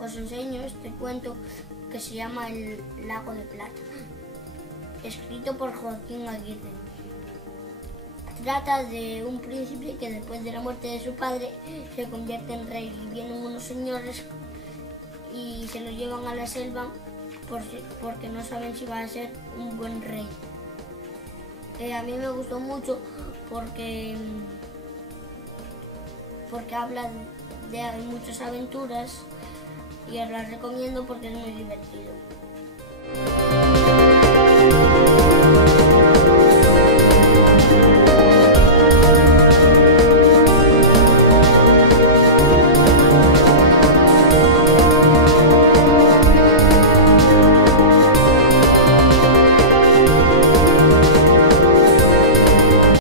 os enseño este cuento que se llama El lago de plata, escrito por Joaquín Aguirre. Trata de un príncipe que después de la muerte de su padre se convierte en rey y vienen unos señores y se lo llevan a la selva porque no saben si va a ser un buen rey. A mí me gustó mucho porque habla de muchas aventuras y os las recomiendo porque es muy divertido.